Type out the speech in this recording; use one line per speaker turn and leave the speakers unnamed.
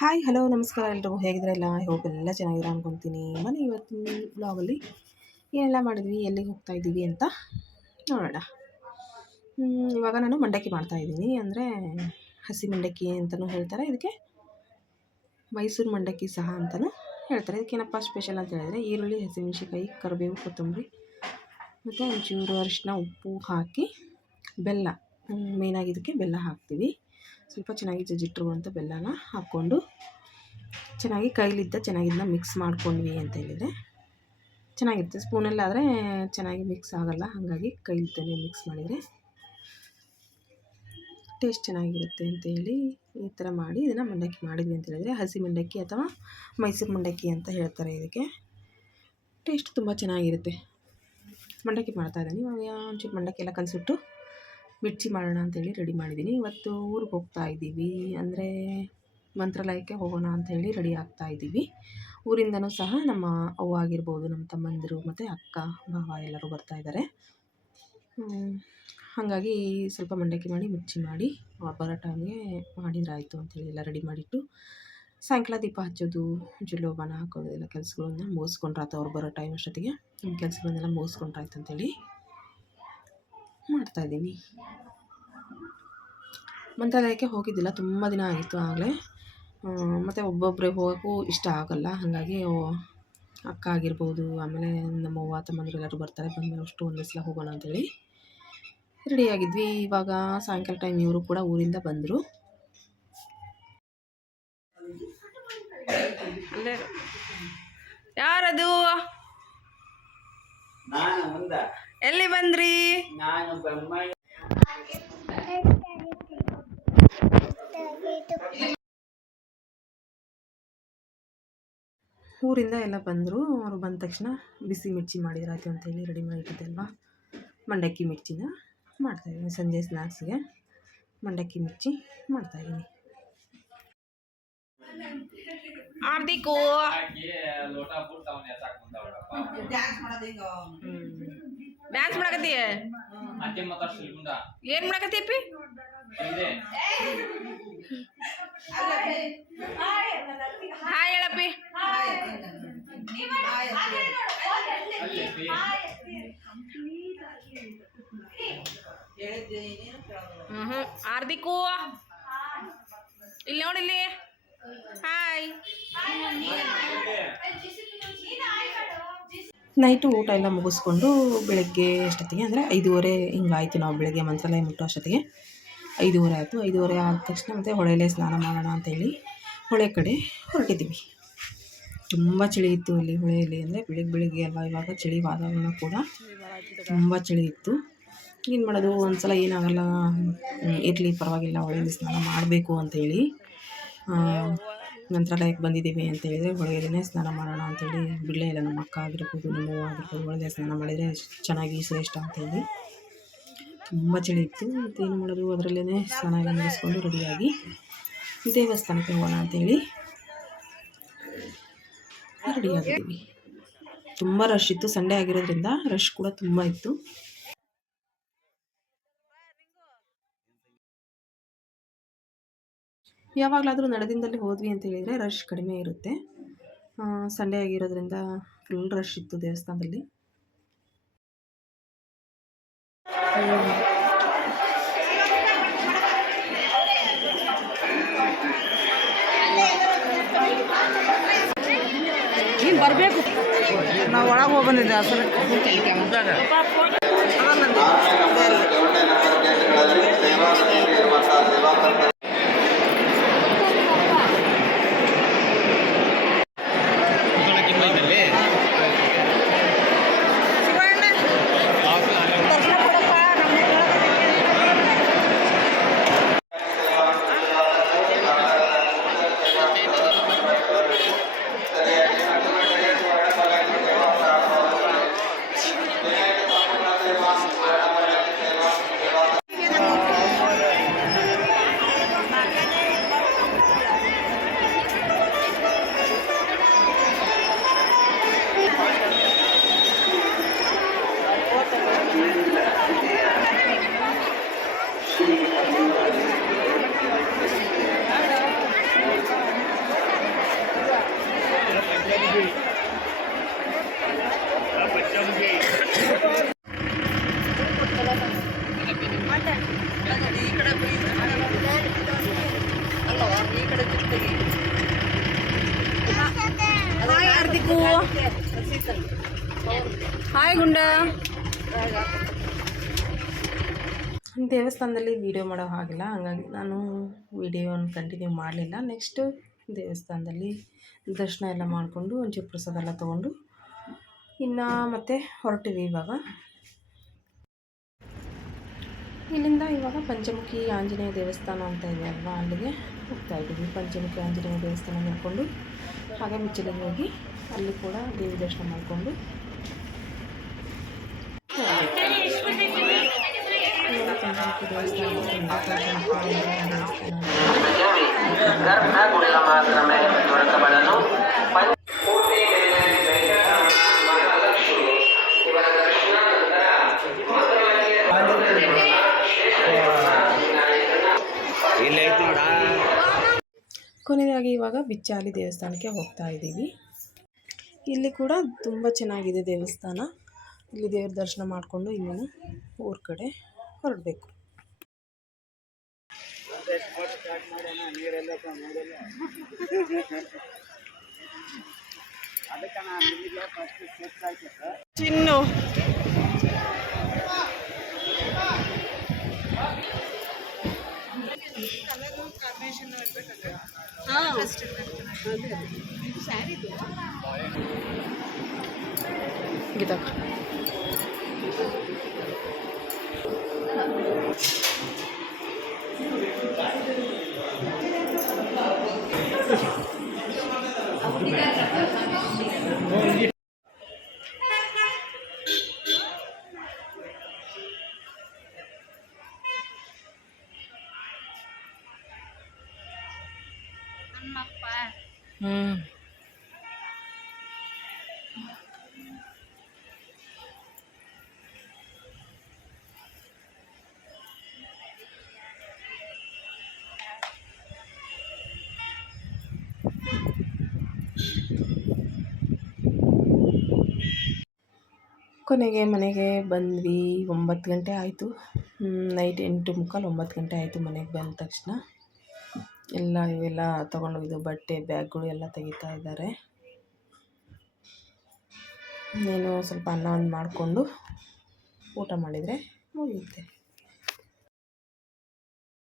Hi hello ನಮಸ್ಕಾರ ಎಲ್ರಿಗೂ. ಹೇಗಿದ್ರೆ ಎಲ್ಲ ಹೋಗೆಲ್ಲ ಎಲ್ಲ ಚೆನ್ನಾಗಿದ್ರೆ ಅನ್ಕೊತೀನಿ. ಮನೆ ಇವತ್ತಿನ ಬ್ಲಾಗಲ್ಲಿ ಏನೆಲ್ಲ ಮಾಡಿದ್ವಿ, ಎಲ್ಲಿಗೆ ಹೋಗ್ತಾ ಇದ್ದೀವಿ ಅಂತ ನೋಡೋಣ. ಇವಾಗ ನಾನು ಮಂಡಕ್ಕಿ ಮಾಡ್ತಾ ಇದ್ದೀನಿ. ಅಂದರೆ ಹಸಿ ಮಂಡಕ್ಕಿ ಅಂತಲೂ ಹೇಳ್ತಾರೆ. ಇದಕ್ಕೆ ಮೈಸೂರು ಮಂಡಕ್ಕಿ ಸಹ ಅಂತಲೂ ಹೇಳ್ತಾರೆ. ಇದಕ್ಕೇನಪ್ಪ ಸ್ಪೆಷಲ್ ಅಂತ ಹೇಳಿದ್ರೆ ಈರುಳ್ಳಿ, ಹಸಿಮೆಣಸಿನ್ಕಾಯಿ, ಕರಿಬೇವು, ಕೊತ್ತಂಬರಿ ಮತ್ತು ಒಂಚೂರು ಅರಿಶಿನ, ಉಪ್ಪು ಹಾಕಿ ಬೆಲ್ಲ. ಮೇಯ್ನಾಗಿ ಇದಕ್ಕೆ ಬೆಲ್ಲ ಹಾಕ್ತೀವಿ. ಸ್ವಲ್ಪ ಚೆನ್ನಾಗಿ ಜಜ್ಜಿಟ್ಟಿರುವಂಥ ಬೆಲ್ಲನ ಹಾಕ್ಕೊಂಡು ಚೆನ್ನಾಗಿ ಕೈಲಿದ್ದ ಚೆನ್ನಾಗಿದ್ದನ್ನ ಮಿಕ್ಸ್ ಮಾಡ್ಕೊಂಡ್ವಿ ಅಂತ ಹೇಳಿದರೆ ಚೆನ್ನಾಗಿರುತ್ತೆ. ಸ್ಪೂನಲ್ಲಾದರೆ ಚೆನ್ನಾಗಿ ಮಿಕ್ಸ್ ಆಗೋಲ್ಲ, ಹಾಗಾಗಿ ಕೈಲಿದ್ದೇ ಮಿಕ್ಸ್ ಮಾಡಿದರೆ ಟೇಸ್ಟ್ ಚೆನ್ನಾಗಿರುತ್ತೆ ಅಂತೇಳಿ ಈ ಥರ ಮಾಡಿ ಇದನ್ನು ಮಂಡಕ್ಕಿ ಮಾಡಿದ್ವಿ ಅಂತ ಹೇಳಿದರೆ ಹಸಿ ಮಂಡಕ್ಕಿ ಅಥವಾ ಮೈಸೂರು ಮಂಡಕ್ಕಿ ಅಂತ ಹೇಳ್ತಾರೆ ಇದಕ್ಕೆ. ಟೇಸ್ಟ್ ತುಂಬ ಚೆನ್ನಾಗಿರುತ್ತೆ. ಮಂಡಕ್ಕಿ ಮಾಡ್ತಾ ಇದ್ದೀನಿ. ಇವಾಗ ಒಂಚೂರು ಮಂಡಕ್ಕಿ ಎಲ್ಲ ಕಲಸಿಟ್ಟು ಮಿರ್ಚಿ ಮಾಡೋಣ ಅಂತೇಳಿ ರೆಡಿ ಮಾಡಿದ್ದೀನಿ. ಇವತ್ತು ಊರಿಗೆ ಹೋಗ್ತಾ ಇದ್ದೀವಿ. ಅಂದರೆ ಮಂತ್ರಾಲಯಕ್ಕೆ ಹೋಗೋಣ ಅಂತೇಳಿ ರೆಡಿ ಆಗ್ತಾ ಇದ್ದೀವಿ. ಊರಿಂದನೂ ಸಹ ನಮ್ಮ ಅವ್ವ ಆಗಿರ್ಬೋದು, ನಮ್ಮ ತಮ್ಮಂದಿರು ಮತ್ತು ಅಕ್ಕ, ಭಾವ ಎಲ್ಲರೂ ಬರ್ತಾ ಇದ್ದಾರೆ. ಹಾಗಾಗಿ ಸ್ವಲ್ಪ ಮಂಡಕ್ಕಿ ಮಾಡಿ, ಮಿರ್ಚಿ ಮಾಡಿ ಬರೋ ಟೈಮ್ಗೆ ಮಾಡಿದ್ರಾಯಿತು ಅಂತೇಳಿ ಎಲ್ಲ ರೆಡಿ ಮಾಡಿಟ್ಟು ಸಾಯಂಕಾಲ ದೀಪ ಹಚ್ಚೋದು ಜುಲೋಬಾನ ಹಾಕೋದು, ಎಲ್ಲ ಕೆಲಸಗಳನ್ನ ಮುಗಿಸ್ಕೊಂಡ್ರಾಯ್ತು. ಅವ್ರು ಬರೋ ಟೈಮ್ ಅಷ್ಟೊತ್ತಿಗೆ. ನಮ್ಮ ಕೆಲಸಗಳನ್ನೆಲ್ಲ ಮುಗಿಸ್ಕೊಂಡ್ರಾಯ್ತು ಅಂತೇಳಿ. ಮಾಡ್ತಾಯಿದ್ದೀನಿ ಮಂತ್ರಾಲಯಕ್ಕೆ ಹೋಗಿದ್ದಿಲ್ಲ ತುಂಬ ದಿನ ಆಗಿತ್ತು ಆಗಲೇ. ಮತ್ತು ಒಬ್ಬೊಬ್ಬರೇ ಹೋಗೋಕ್ಕೂ ಇಷ್ಟ ಆಗೋಲ್ಲ ಹಾಗಾಗಿ ಓ- ಅಕ್ಕ ಆಗಿರ್ಬೋದು ಆಮೇಲೆ ನಮ್ಮ ಅವ್ವ ತಮ್ಮಂದಿರು ಎಲ್ಲರೂ ಬರ್ತಾರೆ ಬಂದಮೇಲೆ ಅಷ್ಟು ಒಂದೇ ಸಲ ಹೋಗೋಣ ಅಂತೇಳಿ ರೆಡಿಯಾಗಿದ್ವಿ ಇವಾಗ ಸಾಯಂಕಾಲ ಟೈಮ್ ಇವರು ಕೂಡ ಊರಿಂದ ಬಂದರು. ಯಾರದು?
ನಾನು ಮುಂದ
ಎಲ್ಲಿ ಬಂದ್ರಿ?
ನಾನು
ಊರಿಂದ ಎಲ್ಲ ಬಂದರು. ಅವರು ಬಂದ ತಕ್ಷಣ ಬಿಸಿ ಮಿರ್ಚಿ ಮಾಡಿದ್ರಾಯ್ತು ಅಂತೇಳಿ ರೆಡಿ ಮಾಡಿಟ್ಟಿದ್ದೆ ಅಲ್ವಾ? ಮಂಡಕ್ಕಿ ಮಿರ್ಚಿನ ಮಾಡ್ತಾಯಿದ್ದೀನಿ ಸಂಜೆ ಸ್ನಾಕ್ಸ್ಗೆ ಮಂಡಕ್ಕಿ ಮಿರ್ಚಿ ಮಾಡ್ತಾಯಿದ್ದೀನಿ ಆರ್ದಿಕು ಡ್ಯಾನ್ಸ್ ಮಾಡಕತ್ತಿ ಏನು ಮಾಡಕತ್ತೀಪಿ
ಹಿಂದೆ
ಹಾಯ್ ಹೇಳಪ್ಪಿ. ಹ್ಞೂ ಆರ್ದಿಕು ಇಲ್ಲಿ ನೋಡಿಲ್ಲಿ ಹಾಯ್ ನೈಟು ಊಟ ಎಲ್ಲ ಮುಗಿಸ್ಕೊಂಡು ಬೆಳಗ್ಗೆ ಅಷ್ಟೊತ್ತಿಗೆ ಅಂದರೆ ಐದೂವರೆ ಹಿಂಗಾಯ್ತು ನಾವು ಬೆಳಗ್ಗೆ ಮಂತ್ರಾಲಯ ಮುಟ್ಟೋ ಅಷ್ಟೊತ್ತಿಗೆ. ಐದೂವರೆ ಆಯಿತು. ಐದೂವರೆ ಆದ ತಕ್ಷಣ ಮತ್ತು ಹೊಳೆಯಲ್ಲೇ ಸ್ನಾನ ಮಾಡೋಣ ಅಂತೇಳಿ ಹೊಳೆ ಕಡೆ ಹೊರಟಿದ್ದೀವಿ. ತುಂಬ ಚಳಿ ಇತ್ತು ಅಲ್ಲಿ ಹೊಳೆಯಲ್ಲಿ ಅಂದರೆ ಬೆಳಿಗ್ಗೆ ಬೆಳಿಗ್ಗೆ ಅಲ್ವಾ ಇವಾಗ ಚಳಿ ವಾತಾವರಣ ಕೂಡ ತುಂಬ ಚಳಿ ಇತ್ತು. ಏನು ಮಾಡೋದು? ಒಂದು ಸಲ ಏನಾಗಲ್ಲ ಇರಲಿ ಪರವಾಗಿಲ್ಲ, ಹೊಳೆಯಲ್ಲಿ ಸ್ನಾನ ಮಾಡಬೇಕು ಅಂತೇಳಿ. ಮಂತ್ರಾಲಯಕ್ಕೆ ಬಂದಿದ್ದೀವಿ ಅಂತ ಹೇಳಿದ್ರೆ ಹೊಳೆಯಲ್ಲೇ ಸ್ನಾನ ಮಾಡೋಣ ಅಂತೇಳಿ ಬಿಡಲೇ ಇಲ್ಲ, ನಮ್ಮ ಅಕ್ಕ ಆಗಿರ್ಬೋದು, ನಮ್ಮ ಅವ್ವ ಆಗಿರ್ಬೋದು ಹೊಳೆಯಲ್ಲೇ ಸ್ನಾನ ಮಾಡಿದರೆ ಚೆನ್ನಾಗಿ ಶ್ರೇಷ್ಠ ಅಂತೇಳಿ ತುಂಬ ಚಳಿ ಇತ್ತು. ಮತ್ತೇನು ಮಾಡೋದು? ಅದರಲ್ಲೇ ಸ್ನಾನ ಎಲ್ಲ ಮುಗಿಸ್ಕೊಂಡು ರೆಡಿಯಾಗಿ ದೇವಸ್ಥಾನಕ್ಕೆ ಹೋಗೋಣ ಅಂತೇಳಿ ರೆಡಿಯಾಗಿದ್ದೀವಿ. ತುಂಬ ರಶ್ ಇತ್ತು. ಸಂಡೇ ಆಗಿರೋದ್ರಿಂದ ರಶ್ ಕೂಡ ತುಂಬ ಇತ್ತು. ಯಾವಾಗಲಾದರೂ ನಡೆದಿಂದಲೇ ಹೋದ್ವಿ ಅಂತ ಹೇಳಿದರೆ ರಶ್ ಕಡಿಮೆ ಇರುತ್ತೆ. ಸಂಡೇ ಆಗಿರೋದ್ರಿಂದ ಫುಲ್ ರಶ್ ಇತ್ತು ದೇವಸ್ಥಾನದಲ್ಲಿ.
ನೀನು ಬರಬೇಕು. ನಾವು ಒಳಗೆ ಹೋಗಿ ಬಂದಿದ್ದೆ.
ಹಾಯ್ ಗುಂಡ. ದೇವಸ್ಥಾನದಲ್ಲಿ ವಿಡಿಯೋ ಮಾಡೋ ಹಾಗಿಲ್ಲ, ಹಂಗಾಗಿ ನಾನು ವೀಡಿಯೋನ ಕಂಟಿನ್ಯೂ ಮಾಡಲಿಲ್ಲ. ನೆಕ್ಸ್ಟ್ ದೇವಸ್ಥಾನದಲ್ಲಿ ದರ್ಶನ ಎಲ್ಲ ಮಾಡಿಕೊಂಡು, ಒಂಚೂರು ಪ್ರಸಾದ ಎಲ್ಲ ತೊಗೊಂಡು ಇನ್ನು ಮತ್ತೆ ಹೊರಟಿವಿ ಇವಾಗ. ಇಲ್ಲಿಂದ ಇವಾಗ ಪಂಚಮುಖಿ ಆಂಜನೇಯ ದೇವಸ್ಥಾನ ಅಂತ ಇದೆ ಅಲ್ವಾ? ಅಲ್ಲಿಗೆ ಹೋಗ್ತಾ ಇದ್ದೀವಿ. ಪಂಚಮುಖಿ ಆಂಜನೇಯ ದೇವಸ್ಥಾನ ನೋಡಿಕೊಂಡು, ಹಾಗೆ ಮುಚ್ಚಲಿಗೆ ಹೋಗಿ ಅಲ್ಲಿ ಕೂಡ ದೇವಿ ದರ್ಶನ ಮಾಡಿಕೊಂಡು. ದೇವಸ್ಥಾನ ಕೊನೆಯದಾಗಿ ಇವಾಗ ಬಿಚ್ಚಾಲಿ ದೇವಸ್ಥಾನಕ್ಕೆ ಹೋಗ್ತಾ ಇದ್ದೀವಿ. ಇಲ್ಲಿ ಕೂಡ ತುಂಬ ಚೆನ್ನಾಗಿದೆ ದೇವಸ್ಥಾನ. ಇಲ್ಲಿ ದೇವ್ರ ದರ್ಶನ ಮಾಡಿಕೊಂಡು ಇನ್ನೇನು ಊರ ಕಡೆ ಹೊರಡಬೇಕು. ಚಿನ್ನು. గీత ಹ್ಞೂ ಕೊನೆಗೆ ಮನೆಗೆ ಬಂದ್ವಿ ಒಂಬತ್ತು ಗಂಟೆ ಆಯಿತು. ನೈಟ್ ಎಂಟು ಮುಕ್ಕಾಲು ಒಂಬತ್ತು ಗಂಟೆ ಆಯಿತು ಮನೆಗೆ ಬಂದ ತಕ್ಷಣ. ಎಲ್ಲ ಇವೆಲ್ಲ ತೊಗೊಂಡೋಗಿದ್ದು ಬಟ್ಟೆ, ಬ್ಯಾಗ್ಗಳು ಎಲ್ಲ ತೆಗಿತಾ ಇದ್ದಾರೆ. ಇನ್ನೇನು ಸ್ವಲ್ಪ ಅನ್ನ ಒಂದು ಮಾಡಿಕೊಂಡು ಊಟ ಮಾಡಿದರೆ ಮುಗಿಯುತ್ತೆ.